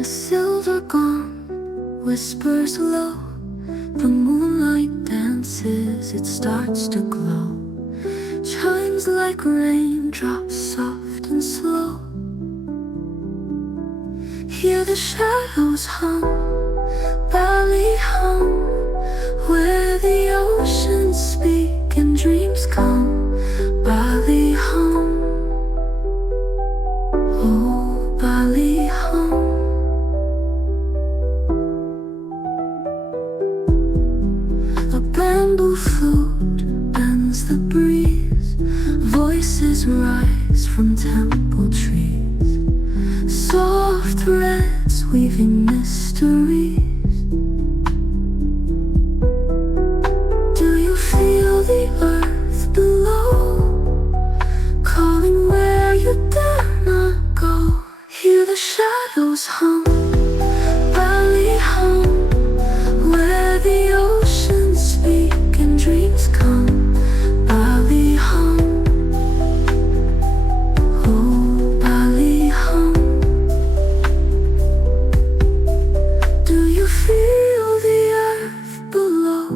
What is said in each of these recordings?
A silver gong whispers low. The moonlight dances, it starts to glow. Chimes like raindrops, soft and slow. Hear the shadows hum, Bali hum, where the oceans speak and dreams come. Bali hum, oh Bali hum. A bamboo flute bends the breeze. Voices rise from temple trees. Soft threads weaving mysteries. Do you feel the earth below, calling where you dare not go? Hear the shadows hum, Bali hum, where the oceans speak and dreams come. Bali hum, oh Bali hum. Do you feel the earth below,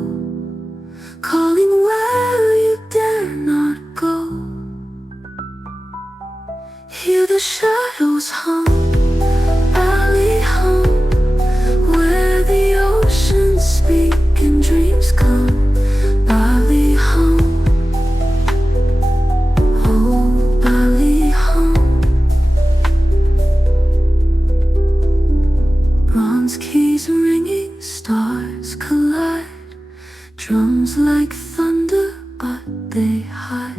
calling where you dare not go? Hear the shadows hum, Bali hum, where the oceans speak and dreams come. Bali hum, oh Bali hum. Bronze keys ringing, stars collide. Drums like thunder, but they hide.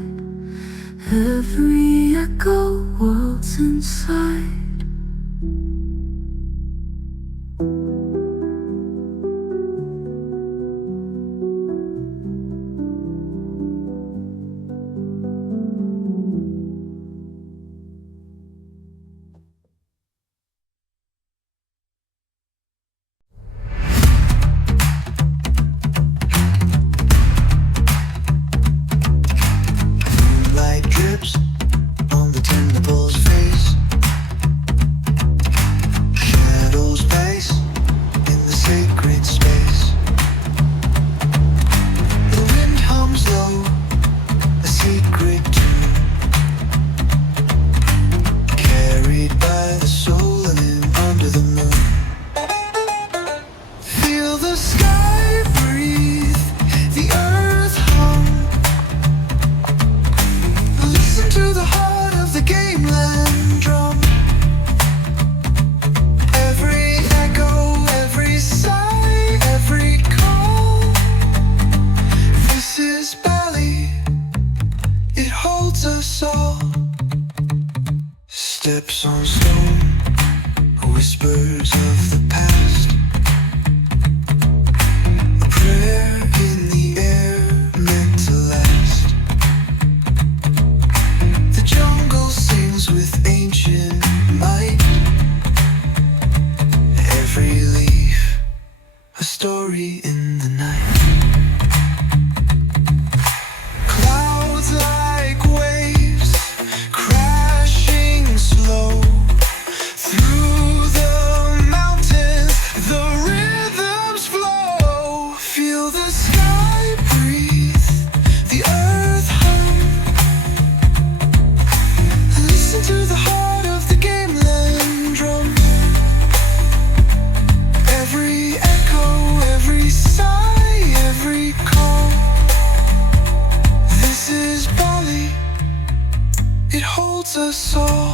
Every echo, worlds inside. Light drips on the temple's face. Shadows pace in the sacred space. The wind hums low, a secret tune, carried by the soul living under the moon. Feel the sky breathe, the earth hum. Listen to the heart of the gameland drum. Every echo, every sigh, every call. This is Bali, it holds us all. Steps on stone, whispers of the past. A prayer in the air meant to last. The jungle sings with ancient might. Every leaf, a story in the night. Clouds like waves, crashing slow through the mountains. The rhythms flow. Feel the sky breathe, the earth hum. Listen to the heart of the gameland drum. Every echo, every sigh, every call. This is Bali, it holds us all.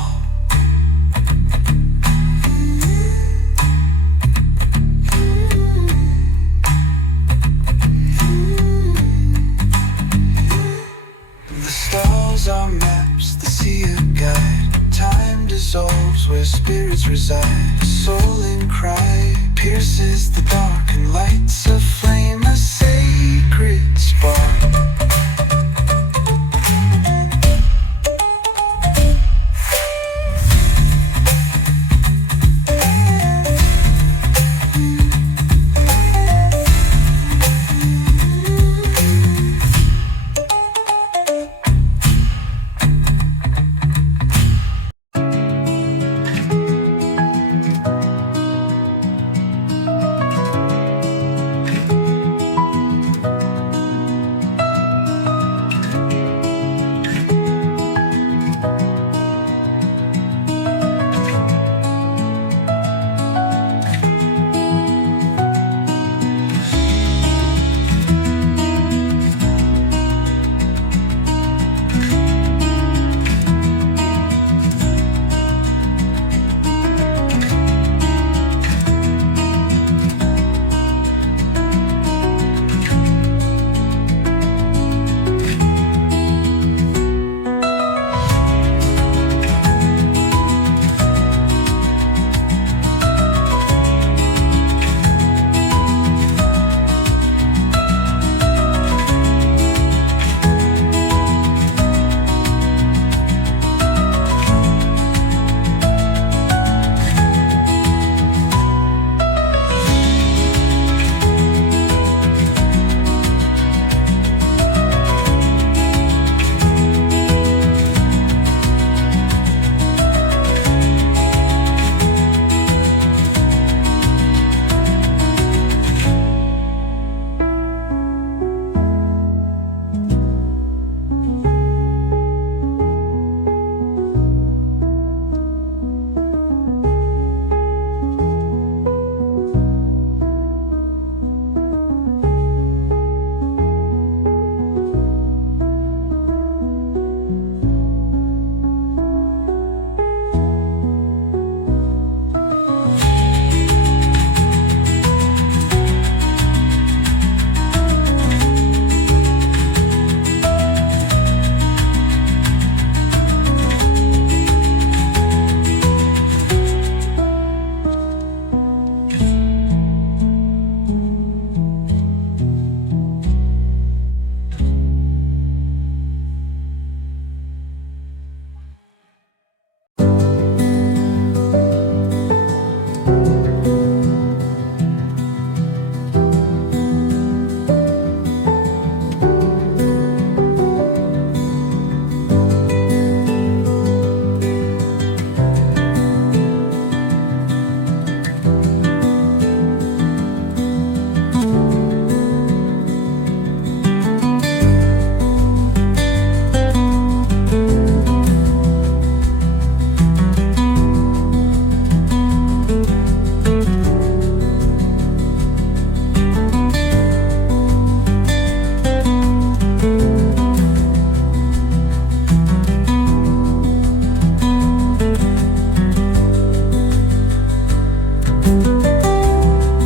The stars are maps, the sea a guide. Time dissolves where spirits reside. A soul in cry pierces the dark and lights a fire.